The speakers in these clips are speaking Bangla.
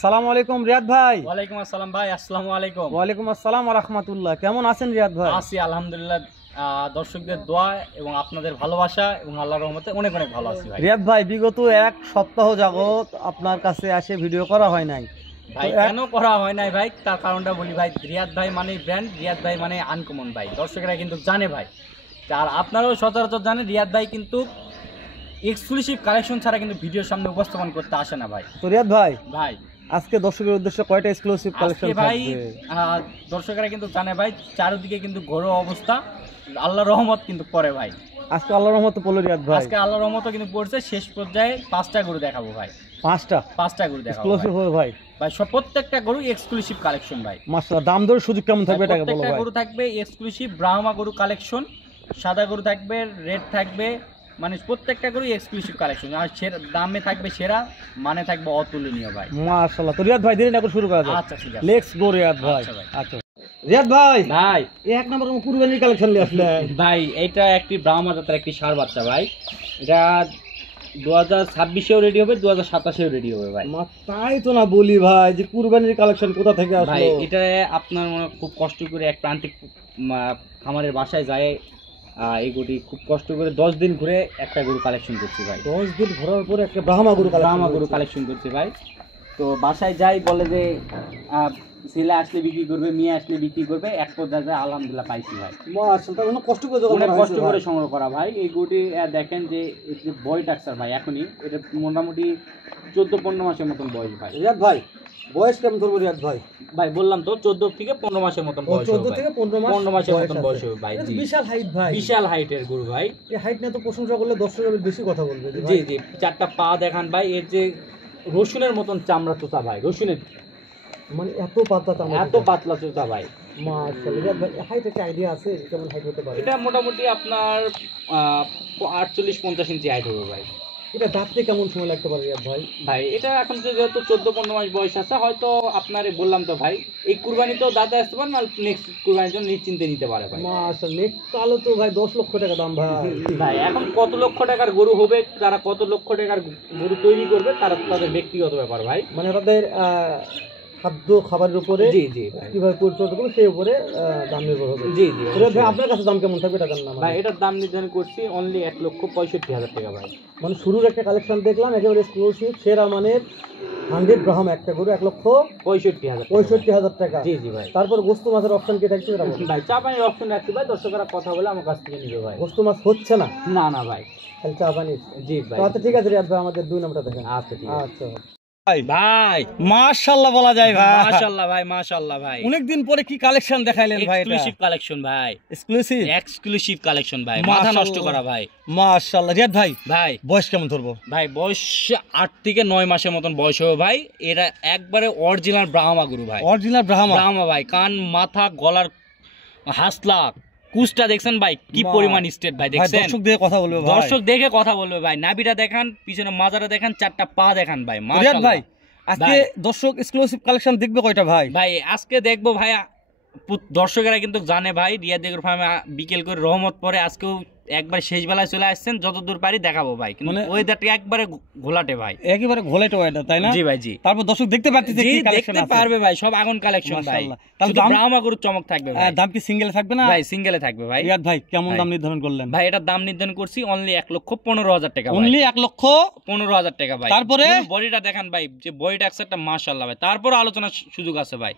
সালামু আলাইকুম রিয়াদ ভাই। ওয়ালাইকুম আসসালাম ভাই। আসসালামু আলাইকুম। ওয়ালাইকুম আসসালাম ওয়া রাহমাতুল্লাহ। কেমন আছেন রিয়াদ ভাই? আছি আলহামদুলিল্লাহ, দর্শকদের দোয়া এবং আপনাদের ভালোবাসা এবং আল্লাহর রহমতে অনেক অনেক ভালো আছি ভাই। রিয়াদ ভাই, বিগত এক সপ্তাহ যাবত আপনার কাছে এসে ভিডিও করা হয় নাই ভাই। কেন করা হয় নাই ভাই, তার কারণটা বলি ভাই। রিয়াদ ভাই মানে ব্র্যান্ড, রিয়াদ ভাই মানে আনকমন ভাই, দর্শকেরা কিন্তু জানে ভাই। আর আপনারাও সচরাচর জানেন রিয়াদ ভাই কিন্তু এক্সক্লুসিভ কালেকশন ছাড়া কিন্তু ভিডিওর সামনে উপস্থাপন করতে আসে না ভাই। তো রিয়াদ ভাই, ভাই আজকে দর্শকের উদ্দেশ্যে কয়টা এক্সক্লুসিভ কালেকশন ভাই থাকবে? দর্শকেরা কিন্তু জানে ভাই, চারিদিকে কিন্তু ঘরোয়া অবস্থা, আল্লাহর রহমত কিন্তু পড়ে ভাই। আজকে আল্লাহর রহমতে পড়লো রিয়াদ ভাই। আজকে আল্লাহর রহমত কিন্তু পড়ছে। শেষ পর্যায়ে 5টা গরু দেখাবো ভাই। পাঁচটা গরু দেখাবো এক্সক্লুসিভ হবে ভাই। ভাই সব প্রত্যেকটা গরু এক্সক্লুসিভ কালেকশন ভাই। মাশাআল্লাহ, দাম দর সুযোগ কেমন থাকবে এটাকে বলো প্রত্যেকটা ভাই। গরু থাকবে এক্সক্লুসিভ ব্রাহ্মা গরু কালেকশন, সাদা গরু থাকবে, রেড থাকবে, মানে প্রত্যেকটা গরু এক্সক্লুসিভ কালেকশন। আর দামে থাকবে সেরা, মানে থাকবে অতুলনীয় ভাই। মাশাআল্লাহ। তো রিয়াদ ভাই, দেরি না করে শুরু করা যাক। আচ্ছা ঠিক আছে, লেটস গো রিয়াদ ভাই। আচ্ছা ভাই। আচ্ছা রিয়াদ ভাই, ভাই এক নম্বর কুরবানির কালেকশন নিয়ে আসলেন ভাই। এটা একটি ব্রাহ্মা জাতের একটি ষাঁড় বাচ্চা ভাই। এটা 2026-এও রেডি হবে, 2027-এও রেডি হবে ভাই। তাই তো না বলি ভাই, যে কুরবানির কালেকশন কোথা থেকে আসলো ভাই? এটা আপনার মনে খুব কষ্ট করে এক প্রান্তিক খামারের বাসায় যায়, এই গরুটি খুব কষ্ট করে 10 দিন ঘুরে একটা গরু কালেকশন করছি ভাই। 10 দিন ঘোরার পরে একটা ব্রাহ্মা গরু কালেকশন করছি ভাই। তো বাসায় যাই, বলে যে ছেলে আসলে বিক্রি করবে, মেয়ে আসলে বিক্রি করবে, এক পর্যায়ে আলহামদুলিল্লাহ পাইছি ভাই। কষ্ট করে সংগ্রহ করা ভাই। এই গরুটি দেখেন যে বয় টাক্সার ভাই, এখনই এটা মোটামুটি 14-15 মাসের মতন বয়স ভাই। রিয়াদ ভাই, বয়স কেমন ধরবো রিয়াদ ভাই? ভাই বললাম তো 14 থেকে 15 মাসের মতন বয়স হবে। 14 থেকে 15 মাসের মতন বয়স হবে ভাই। জি, বিশাল হাইট ভাই, বিশাল হাইটের গরু ভাই। এই হাইট নিয়ে তো প্রশংসা করলে দর্শক বেশি কথা বলবে। জি জি, 4টা পা দেখান ভাই। এর যে রসুনের মতন চামড়া চোচা ভাই, রসুনের মানে এত পাতলা চামড়া, এত পাতলা চোচা ভাই। মাশাআল্লাহ। রিয়াদ ভাই, হাইট একটা আইডিয়া আছে কেমন হাইট হতে পারে? এটা মোটামুটি আপনার 48-50 ইঞ্চি হাইট হবে ভাই। এটা দাঁততে কেমন সময় লাগতে পারে রিয়াদ ভাই? ভাই এটা এখন যেহেতু 14-15 মাস বয়স আছে, হয়তো আপনার বললাম তো ভাই, এই কুরবানিতেও দাঁতে আসতে পারে না, নেক্সট কুরবানির জন্য নিশ্চিন্তে নিতে পারে ভাই। মাশাআল্লাহ, নেক্সট তাহলে তো ভাই 10 লক্ষ টাকা দাম ভাই। ভাই এখন কত লক্ষ টাকার গরু হবে, তারা কত লক্ষ টাকার গরু তৈরি করবে, তারা তাদের ব্যক্তিগত ব্যাপার ভাই। মানে তাদের খাদ্য খাবারের উপরে, জি জি কিভাবে পরিচর্যা করবে সেই উপরে দাম নির্ভর হবে। জি জি ভাই, আপনার কাছে দাম কেমন থাকবে টাকার নাম? ভাই এটার দাম নির্ধারণ করছি অনলি 1,65,000 টাকা ভাই। মানে শুরুর একটা কালেকশন দেখলাম, একেবারে এক্সক্লুসিভ সেরা মানের 100 গ্রাম একটা গরু 1,65,000 টাকা। জি জি ভাই। তারপর গোস্ত মাছের অপশন কি থাকছে ভাই? চা পানির অপশন রাখছি ভাই, দর্শকরা কথা বলে আমার কাছ থেকে নিবে ভাই। গোস্ত মাছ হচ্ছে না? না না ভাই, খালি চা পানি। জি ভাই। আচ্ছা ঠিক আছে রিয়াদ ভাই, আমাদের 2 নম্বরটা দেখেন। আচ্ছা ঠিক আছে। আচ্ছা ভাই মাশাআল্লাহ বলা যায় ভাই। মাশাআল্লাহ ভাই, মাশাআল্লাহ ভাই। অনেকদিন পরে কি কালেকশন দেখাইলেন ভাই? এটা এক্সক্লুসিভ কালেকশন ভাই, এক্সক্লুসিভ কালেকশন ভাই, মাথা নষ্ট করা ভাই। মাশাআল্লাহ। রিয়াদ ভাই, ভাই বয়স কেমন ধরবো? ভাই বয়স 8 থেকে 9 মাসের মতন বয়স হবে ভাই। এটা একবারে অরিজিনাল ব্রাহ্মা গরু ভাই। অরিজিনাল ব্রাহ্মা ভাই। কান, মাথা, গলার হাসলা, কুচটা দেখছেন ভাই কি পরিমাণ স্টেট ভাই, দেখছেন? দর্শক দেখে কথা বলবে ভাই। দর্শক দেখে কথা বলবে ভাই। নাভিটা দেখান, পিছনে মাজাটা দেখান, 4টা পা দেখান ভাই। রিয়াদ ভাই, আজকে দর্শক এক্সক্লুসিভ কালেকশন দেখবে কয়টা ভাই? ভাই আজকে দেখবো ভাই, দর্শকেরা কিন্তু জানে ভাই রিয়াদ এগ্রো ফার্মে বিকেল করে রহমত পরে আজকেও একবার শেষ বেলায় চলে আসছেন, যতদূর পারি দেখাবো ভাই। কিন্তু ওয়েদারটা একবারে ঘোলাটে ভাই, একেবারে ঘোলাটে ওয়েদার, তাই না? জি ভাই জি। তারপর দর্শক দেখতে পাচ্ছে যে কি কালেকশন আছে, পারবে ভাই, সব আগুন কালেকশন ভাই। তাহলে ব্রাহ্মা গরুর চমক থাকবে ভাই। দাম কি সিঙ্গেলে থাকবে না ভাই? সিঙ্গেলে থাকবে ভাই। রিয়াদ ভাই, কেমন দাম নির্ধারণ করলেন ভাই? এটার দাম নির্ধারণ করছি অনলি 1,15,000 টাকা। অনলি 1,15,000 টাকা ভাই। তারপরে বডিটা দেখান ভাই, যে বডিটা একটা মাশাআল্লাহ ভাই। তারপর আলোচনার সুযোগ আছে ভাই।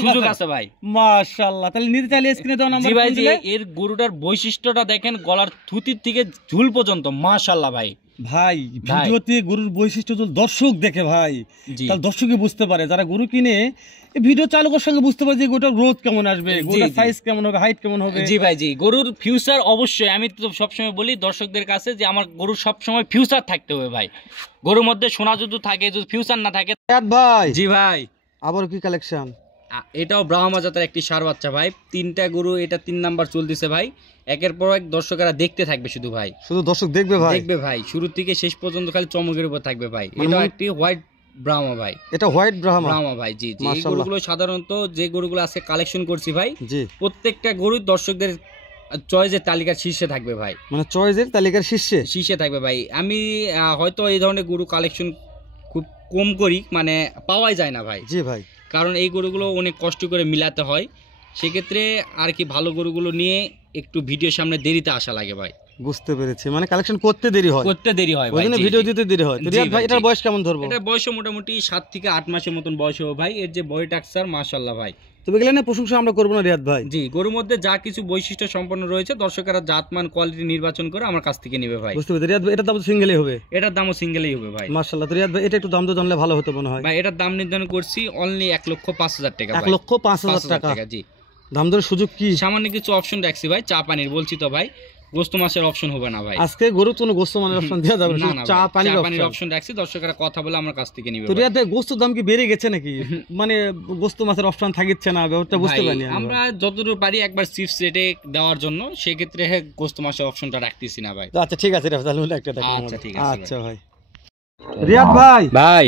সুযোগ আছে ভাই, মাশাআল্লাহ। তাহলে নিতে চাইলে স্ক্রিনে দেওয়া নাম্বার। জি ভাই জি। এর গরুটার বৈশিষ্ট্যটা দেখেন, গলার থুতির থেকে ঝুল পর্যন্ত মাশাআল্লাহ ভাই। ভাই ভিডিওতে গরুর বৈশিষ্ট্য যদি দর্শক দেখে ভাই, তাহলে দর্শকই বুঝতে পারে, যারা গরু কিনে এই ভিডিও চালকের সঙ্গে বুঝতে পারে যে গরুটার গ্রোথ কেমন আসবে, গরুটার সাইজ কেমন হবে, হাইট কেমন হবে। জি ভাই জি। গরুর ফিউচার অবশ্যই, আমি তো সবসময় বলি দর্শকদের কাছে যে আমার গরুর সবসময় ফিউচার থাকতে হবে ভাই। গরুর মধ্যে সোনা যদি থাকে, যদি ফিউচার না থাকে। ভাই জি ভাই, আবার কি কালেকশন? এটাও ব্রাহ্মা জাতের একটি ষাঁড় বাচ্চা ভাই। 3টা গরু, এটা 3 নাম্বার চলতেছে ভাই। একের পর এক দর্শকেরা দেখতে থাকবে, শুধু ভাই, শুধু দর্শক দেখবে ভাই। শুরু থেকে শেষ পর্যন্ত খালি চমকের উপর থাকবে ভাই। এটা একটি হোয়াইট ব্রাহ্মা ভাই। এটা হোয়াইট ব্রাহ্মা ভাই। জি জি। এই গরুগুলো সাধারণত যে গরুগুলো আজকে কালেকশন করছি ভাই, প্রত্যেকটা গরু দর্শকদের চয়েসের তালিকার শীর্ষে থাকবে ভাই। মানে চয়েসের তালিকার শীর্ষে থাকবে ভাই। আমি হয়তো এই ধরনের গরু কালেকশন খুব কম করি, মানে পাওয়াই যায় না ভাই। জি ভাই, কারণ এই গরুগুলো অনেক কষ্ট করে মিলাতে হয়, সেক্ষেত্রে আর কি ভালো গরুগুলো নিয়ে একটু ভিডিওর সামনে দেরিতে আসা লাগে ভাই। বুঝতে পেরেছি, মানে কালেকশন করতে দেরি হয়, ওই জন্য ভিডিও দিতে দেরি হয়। রিয়াদ ভাই এটার বয়স কেমন ধরবো? এটা বয়স মোটামুটি 7 থেকে 8 মাসের মতন বয়স হবে ভাই। এর যে বডি টাকচার মাশাআল্লাহ ভাই, তবে এগুলো নিয়ে প্রশংসা আমরা করবো না রিয়াদ ভাই। জি, গরুর মধ্যে যা কিছু বৈশিষ্ট্য সম্পন্ন রয়েছে দর্শকেরা জাতমান কোয়ালিটি নির্বাচন করে আমার কাছ থেকে নেবে ভাই। বুঝতে পেরেছি রিয়াদ ভাই, এটার দাম সিঙ্গেলই হবে? এটার দামও সিঙ্গেলই হবে ভাই। মাশাআল্লাহ। তো রিয়াদ ভাই এটা একটু দাম তো জানলে ভালো হতো মনে হয় ভাই। এটার দাম নির্ধারণ করছি অনলি 1,05,000 টাকা। 1,05,000 টাকা? জি। দাম দরের সুযোগ কি? সামান্য কিছু অপশন রাখছি ভাই, চা পানির বলছি তো ভাই, গোস্ত মাছের অপশন হবে না ভাই। আজকে গরু কোনো গোস্ত মাছের অপশন দেওয়া যাবে না, চা পানির অপশন রাখছি, দর্শকরা কথা বলে আমার কাছ থেকে নিবে। তো রিয়াদ ভাই গোস্তের দাম কি বেড়ে গেছে নাকি? মানে গোস্ত মাছের অপশন থাকছে না, ব্যাপারটা বুঝতে পারিনি আমরা। যতদূর পারি একবার চিপস রেটে দেওয়ার জন্য, সেই ক্ষেত্রে গোস্ত মাছের অপশনটা রাখতেছি না ভাই। আচ্ছা ঠিক আছে রিয়াদ, তাহলে একটা দেখো। আচ্ছা ঠিক আছে। আচ্ছা ভাই। রিয়াদ ভাই ভাই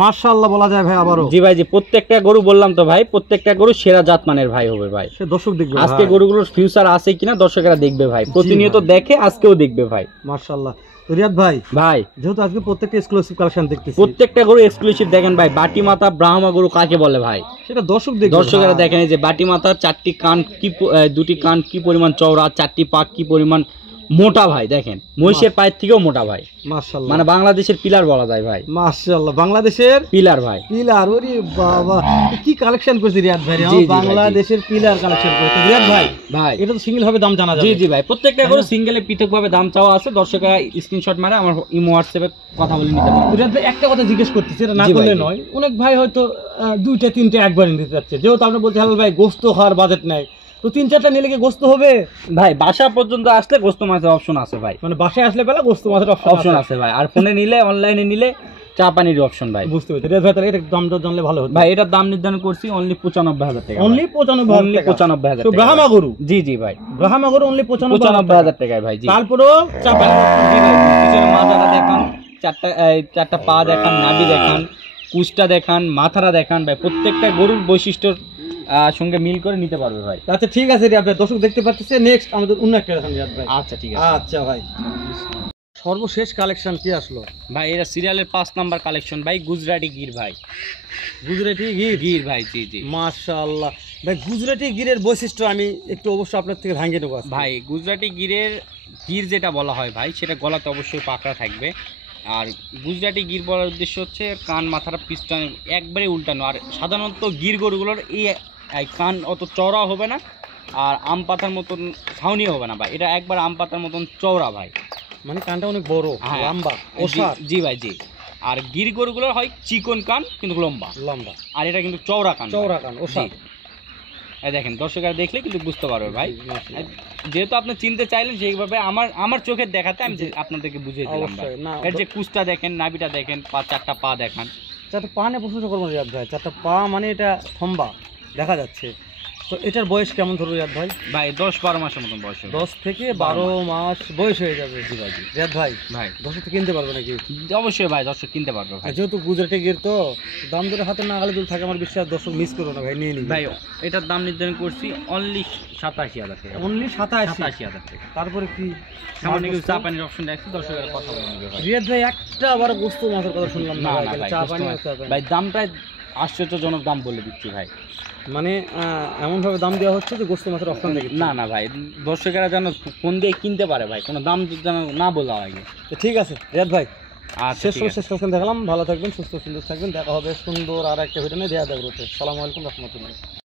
মাশাআল্লাহ বলা যায় ভাই আবারও? জি ভাই, জি। প্রত্যেকটা গরু বললাম তো ভাই, প্রত্যেকটা গরু সেরা জাতমানের ভাই হবে ভাই। সে দর্শক দেখবে আজকে গরুগুলোর ফিউচার আছে কিনা দর্শকরা দেখবে ভাই, প্রতিনিয়ত দেখে, আজকেও দেখবে ভাই। মাশাআল্লাহ। রিয়াদ ভাই যেহেতু আজকে প্রত্যেকটা এক্সক্লুসিভ কালেকশন দেখতেছি, প্রত্যেকটা গরু এক্সক্লুসিভ দেখেন ভাই। বাটি মাথা ব্রাহ্মা গরু কাকে বলে ভাই সেটা দর্শক দেখবে। দর্শকরা দেখেন এই যে বাটি মাথা, 4টি কান কি, 2টি কান কি পরিমাণ চওড়া, 4টি পাক কি পরিমাণ মোটা ভাই। দেখেন মহিষের পায়ের থেকেও মোটা ভাই। মাশাআল্লাহ, মানে বাংলাদেশের পিলার বলা যায় ভাই। মাশাআল্লাহ, বাংলাদেশের পিলার ভাই। পিলার, ওরে বাবা কি কালেকশন করেছে রিয়াদ ভাই, বাংলাদেশের পিলার কালেকশন করেছে রিয়াদ ভাই। এটা তো সিঙ্গেল ভাবে দাম জানা যাবে? জি জি ভাই, প্রত্যেকটা গরু সিঙ্গেলে পৃথক ভাবে দাম চাওয়া আছে, দর্শকরা স্ক্রিনশট মারে আমার ইমো হোয়াটসঅ্যাপে কথা বলে নিতে পারে। রিয়াদ ভাই একটা কথা জিজ্ঞেস করতেছি, এটা না করলে নয়, অনেক ভাই হয়তো 2টা 3টা একবার নিতে যাচ্ছে, যেহেতু আপনি বলতে হালাল ভাই গোস্ত খাওয়ার বাজেট নাই, তো 3-4টা নিলে কি গোস্ত হবে ভাই? বাসা পর্যন্ত আসলে গোস্ত মাছের অপশন আছে ভাই, মানে বাসায় আসলে বেলা গোস্ত মাছের অপশন আছে ভাই। আর ফোনে নিলে, অনলাইনে নিলে চা পানির অপশন ভাই। বুঝতে পেরেছি রিয়াদ ভাই, তাহলে এটার দামটা জানলে ভালো হতো ভাই। এটার দাম নির্ধারণ করছি অনলি 95,000 টাকা। অনলি 95,000 টাকা? ব্রাহ্মা গরু? জি জি ভাই, ব্রাহ্মা গরু অনলি 95,000 টাকায় ভাই। জি, তারপরেও চা পানি। জি ভাই, পিছনে মাজাটা দেখান, 4টা পা দেখান, নাভি দেখান, কুচটা দেখান, মাথাটা দেখান ভাই। প্রত্যেকটা গরুর বৈশিষ্ট্যর সঙ্গে মিল করে নিতে পারবে ভাই। আচ্ছা ঠিক আছে রিয়াদ ভাই, দর্শক দেখতে পাচ্ছেন। নেক্সট আমাদের অন্য একটা দেখান রিয়াদ ভাই। আচ্ছা ঠিক আছে। আচ্ছা ভাই, সর্বশেষ কালেকশন কি আসলো ভাই? এটা সিরিয়ালের 5 নাম্বার কালেকশন ভাই, গুজরাটি গির ভাই। গুজরাটি গির ভাই? জি জি। মাশাআল্লাহ ভাই, গুজরাটি গিরের বৈশিষ্ট্য আমি একটু অবশ্যই আপনার থেকে ভাঙিয়ে নেবো ভাই। গুজরাটি গির যেটা বলা হয় ভাই, সেটা গলাতে অবশ্যই পাকড়া থাকবে। আর গুজরাটি গির বলার উদ্দেশ্য হচ্ছে কান মাথার পিছন একবারে উল্টানো। আর সাধারণত গির গরুগুলোর এই কান অত চওড়া হবে না, আর আম পাতার মতন ছাউনিও হবে না ভাই। এটা একবার আম পাতার মতন চওড়া ভাই, মানে কানটা অনেক বড়, লম্বা। জি ভাই, জি। আর গির গরুগুলোর হয় চিকন কান কিন্তু লম্বা, আর এটা কিন্তু চওড়া কান। দেখেন, দর্শকরা দেখলে কিন্তু বুঝতে পারবে ভাই। যেহেতু আপনি চিনতে চাইলেন, যেভাবে আমার চোখের দেখাতে আমি আপনাদেরকে বুঝিয়ে দিলাম ভাই। এর যে কুচটা দেখেন, নাভিটা দেখেন, 4টা পা দেখান। 4টা পা নিয়ে প্রশংসা করবো রিয়াদ ভাই, 4টা পা মানে এটা থম্বা দেখা যাচ্ছে। তো এটার বয়স কেমন ধরবো রিয়াদ ভাই? ভাই 10-12 মাসের মতন বয়স, 10 থেকে 12 মাস বয়স হয়ে যাবে। জি ভাই। রিয়াদ ভাই দর্শক তো কিনতে পারবে নাকি? অবশ্যই ভাই, দর্শক কিনতে পারবে ভাই। যেহেতু গুজরাটি গির, তো দাম ধরে হাতে না গেলে দূর থাকে আমার বিশ্বাস, দর্শক মিস করো না ভাই, নিয়ে নিন ভাই। এটার দাম নির্ধারণ করছি অনলি 87,000 টাকা। অনলি 87,000 টাকা? তারপরে কি সামান্য কিছু চা পানির অপশন রাখছি, দর্শকের কথা বলে নেবে ভাই। রিয়াদ ভাই একটা আবার গোস্ত মাছের কথা শুনলাম না ভাই, চা পানি ভাই দামটাই আশ্চর্যজনক দাম বলে দিচ্ছি ভাই। মানে এমন ভাবে দাম দেওয়া হচ্ছে যে গোস্ত মাছের অপশন দেখি না ভাই, দর্শকেরা যেন ফোন দিয়ে কিনতে পারে ভাই, কোনো দাম যেন না বলা আগে। তো ঠিক আছে রিয়াদ ভাই, শেষ কালেকশন দেখালাম। ভালো থাকবেন, সুস্থ সুন্দর থাকবেন, দেখা হবে সুন্দর আর একটা ভিডিও নিয়ে। রিয়াদ ভাই, আসসালামু আলাইকুম রহমতুল্লাহ।